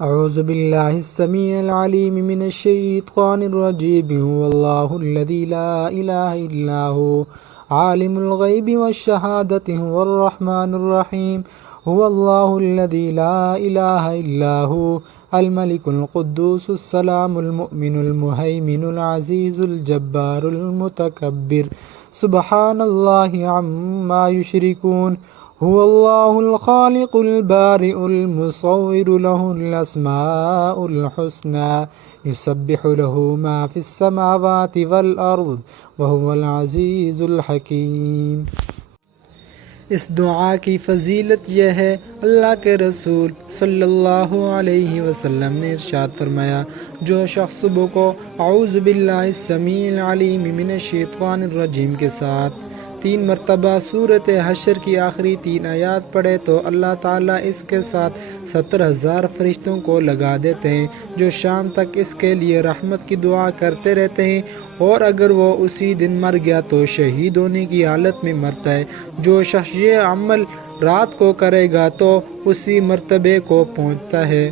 अऊज़ु बिल्लाहिस्समीइल अलीम मिनश्शैतानिर्रजीम हुवल्लाहुल्लज़ी ला इलाहा इल्ला हु आलिमुल ग़ैबि वश्शहादति हुवर्रहमानुर रहीम हुवल्लाहुल्लज़ी ला इलाहा इल्ला हु अल मलिकुल कुद्दूसुस सलामुल मुमिनुल मुहैमिनुल अज़ीज़ुल जब्बारुल मुतकब्बिर सुब्हानल्लाहि अम्मा युशरिकून हुवल्लाहुल खालिकुल बारिउल मुसव्विरु लहुल अस्माउल हुस्ना युसब्बिहु लहु मा फिस समावाति वल अर्द वहुवल अज़ीज़ुल हकीम। इस दुआ की फ़जीलत यह है, अल्लाह के रसूल सल्लल्लाहु अलैहि वसल्लम ने इरशाद फरमाया, जो शख्स सुबह को अऊज़ु बिल्लाहिस समीइल अलीम मिनश्शैतानिर रजीम के साथ 3 मरतबा सूरत हशर की आखिरी 3 आयात पढ़े तो अल्लाह ताला इसके साथ 70,000 फरिश्तों को लगा देते हैं, जो शाम तक इसके लिए रहमत की दुआ करते रहते हैं। और अगर वो उसी दिन मर गया तो शहीद होने की हालत में मरता है। जो शख्स ये अमल रात को करेगा तो उसी मर्तबे को पहुँचता है।